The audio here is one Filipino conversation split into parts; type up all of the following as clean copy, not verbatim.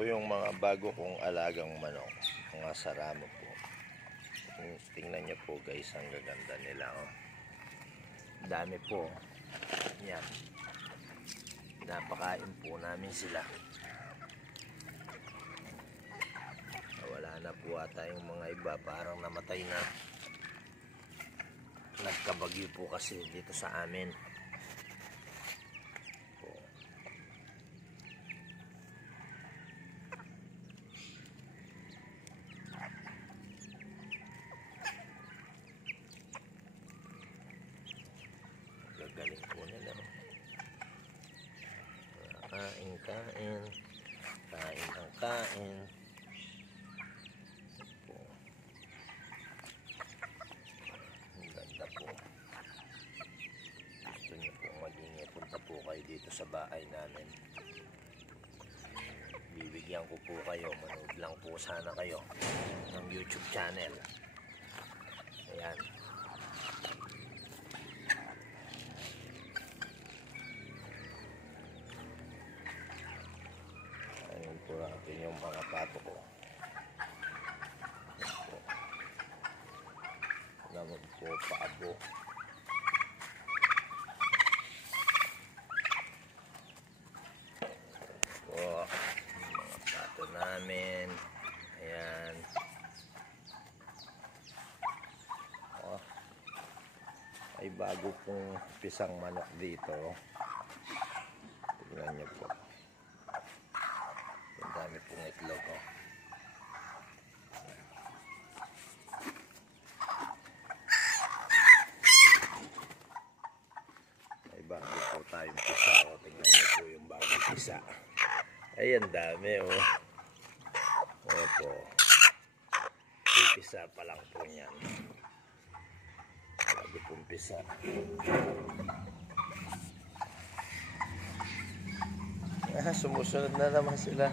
po yung mga bago kong alagang manok, mga saramo po. Tingnan nyo po guys, ang gaganda nila, oh. Dami po. Yan. Napakain po namin sila. Wala na po ata yung mga iba, parang namatay na. Nagkabagyo po kasi dito sa amin. Gagaling po nila. Kain, kain. Kain ang kain. Po. Ang ganda po. Gusto niyo po maging punta po kayo dito sa bahay namin. Bibigyan ko po kayo. Manood lang po sana kayo ng YouTube channel. Ayan. Ayun po natin yung mga pato ko. Naman po paabo. Po mga pato namin. Ayan. Oh, ay bago pong pisang manok dito. Tignan nyo po. Ang dami pong itlog, oh. Ay bago po tayong pisa, oh. Tingnan nyo po yung bagong pisa. Ay ang dami, oh. Opo. Pipisa pa lang po yan. Bago pong pisa. Sumusunod na naman sila.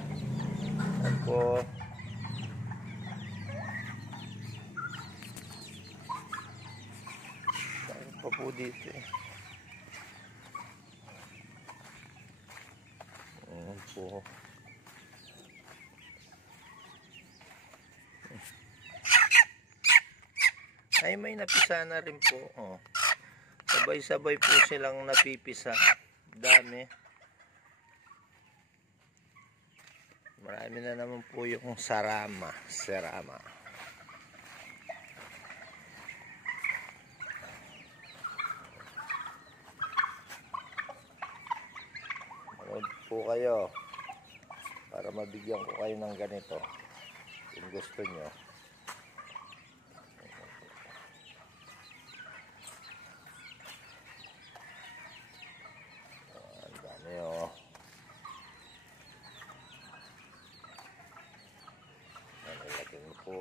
Opo. Saan pa po dito, eh. Opo. Ay may napisa na rin po, oh. Sabay-sabay po silang napipisa. Dami. Marami na naman po yung serama. Manood po kayo para mabigyan ko kayo ng ganito kung gusto nyo. Ang dami, oh. Nalagyan mo po.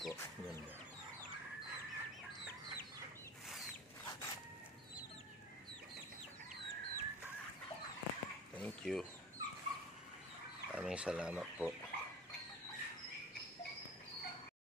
Po, ganda. Thank you. Maraming salamat po.